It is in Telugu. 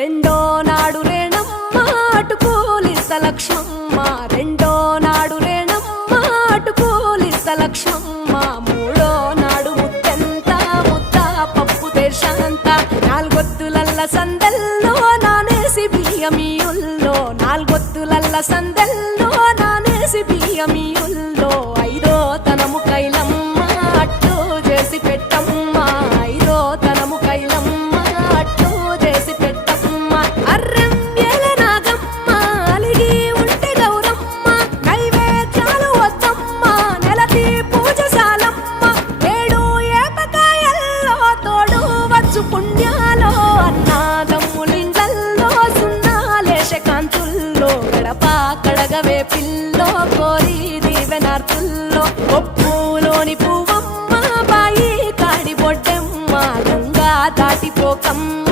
రెండో నాడు రేణమ్మ అటు పూలిస్త లక్ష్మమ్మ, రెండో నాడు రేణమ్మ అటు పూలిస్త లక్ష్మమ్మ, మూడో నాడు ముత్తెంత ముద్ద పప్పు దేశంత, నాలుగొత్తులల్ల సందెల్లో నానేసి బియ్యమియుల్లో, నాలుగొత్తులల్ల సందెల్లో నానేసి బియ్యమియుల్లో, ఐదో తనము కైలమ్మ అట్టు చేసి పెట్టమ్మ, ఐదో తనము కైలమ్మ అట్టు చేసి పెట్టమ్మ, అర్రెం ఏల నాగమ్మ అలిగి ఉంటే గౌరమ్మ, నైవేద్యాలు వద్దమ్మ నెలతి పూజశాలమ్మ, ఏడు ఏపకాయల్లో తోడు వచ్చు పుణ్యాలో, అన్నాదమ్ములిండ్లల్లో సున్నాలేశ కాంతుల్లో, గడప కడగవే పిల్లో కోరి దీవెనార్తుల్లో, ఒప్పులోని పువ్వమ్మ బాయి కాడి బొడ్డెమ్మ, గంగా దాటిపోకమ్మ